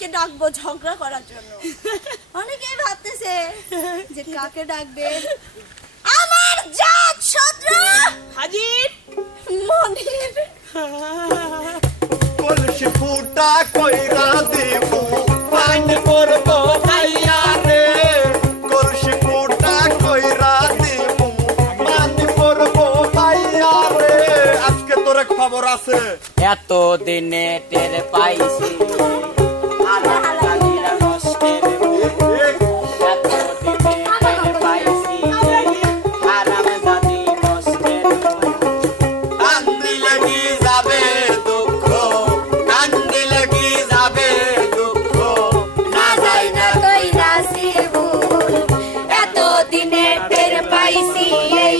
জাজকে ডাকবো ঝগড়া করার জন্য। অনেকেই ভাবতেছে যে কাকে ডাকবে। আমার জাজ শত্রু হাজির মনির। কলসি ফুটা কইরা দেব পানি পড়বো ভাইয়া রে, কলসি ফুটা কইরা দেব পানি পড়বো ভাইয়া রে। আজকে তোর খবর আছে, এত দিনে টের পাইছি হারামজাদিরা নষ্টের মূল। এত দিনে টের পাইছি হারামজাদি নষ্টের মূল। কান্দি লাগি যাবে দুঃখ, কান্দি লাগি যাবে দুঃখ, না যাই না কইরাছি ভুল। এত দিনে টের পাইছি এই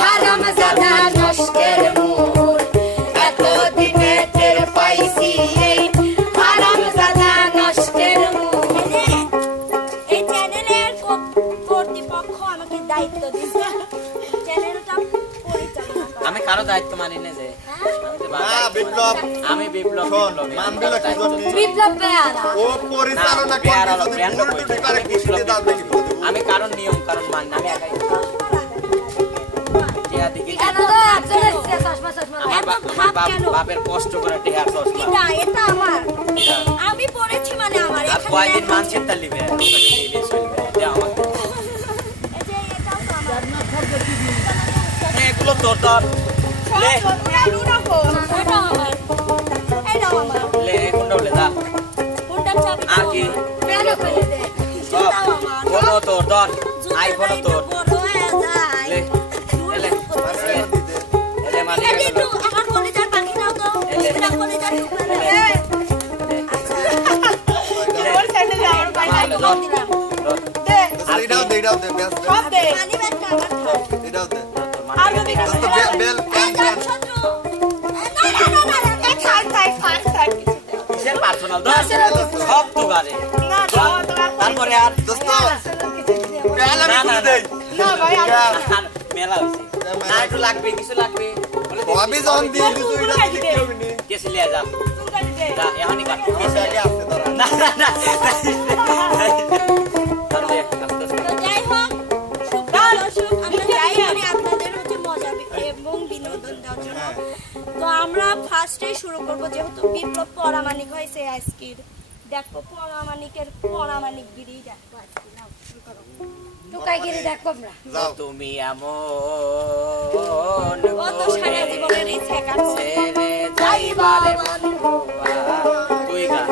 হারামজাদা নষ্টের মূল। এত দিনে টের পাইছি এই হারামজাদা নষ্টের মূল। এই চ্যানেলের কর্তৃপক্ষ আমাকে দায়িত্ব দিয়েছে চ্যানেলটা পরিচালনা করার। আমি কারো দায়িত্ব মানি না যে না বিপ্লব আমি বিপ্লব শোন, বিপ্লবী। মানবিলা কি জন্য? বিপ্লব পেয়ারা ও পরিচালনা পেয়ারা করবে, হলো, যদি ব্র্যান্ড ভুল টুটি করে কিছু দিয়ে দাও দেখি। আমি কারণ নিয়ম কারণ মানি না, আমি একাই টিয়া দিকে কেন তো একজন এসেছে চশমা চশমা এত ভাব কেন? বাপের কষ্ট করে টিয়ার চশমা এটা এটা আমার আমি পড়েছি মানে আমার আর এখানে কয়দিন লেখা মানছেন তা লিবে আমাকে এই যে এটাও তো আমার এগুলো তোর তোর লে এটাও আমার এটাও আমার লে কোনটা বলে দা কোনটার চাবি আর কি? কেন করে দে সব জুতাও আমার ফোনও তোর ধর জুতাটা আইফোনও একটু তোর বড় হয়ে যায় লে এলে করতেছে। এলে মানি এটা একটু আমার কলেজার পাখি দাও তো এটা কলেজার টুকরা দাও। আচ্ছা ওর সাইডে যা আমার ভাই নাই ধর দিলাম দে এটাও দে, এটাও দে, ব্যাস দে। সব দে পানি ব্যাগটা আমার খাও এটাও দে। আর যদি দোস্ত, বেল, এই প্যান, জান প্যান। শত্রু না এই থাক থাক থাক থাক কিসের পার্সোনাল ধর সব তো গারে না দাও তোমার তারপরে আর দোস্ত, প্যান আমি না, খুলে না, দেই। না ভাই আমি আর মেলা হইছে না একটু লাগবে কিছু লাগবে বলে দিছি। ভাবি যখন দিয়ে দিছো, এটা খাই দিতে দে। হবে নি। কেসে লিয়া যা চুল কাটি দে যা এখনই কাট আমার ব্যাগে আছে, দাঁড়া। না না না তাহলে আস্তে আস্তে তো যাই হোক সুপ্রিয় দর্শক, আমরা যাই করি আপনাদের হচ্ছে মজা এবং বিনোদন দেওয়ার জন্য। তো আমরা ফার্স্টেই শুরু করব, যেহেতু বিপ্লব পরামানিক হয়েছে আজকের। দেখো পরামানিকের পরামানিক গিরি দেখো আজকে। নাও শুরু করো। টুকাইগিরি দেখো আমরা। যাও। তুমি এমন কত সারা জীবনের এই ছেকাচ্ছে। ছেড়ে যাইবারে বন্ধু তুই গা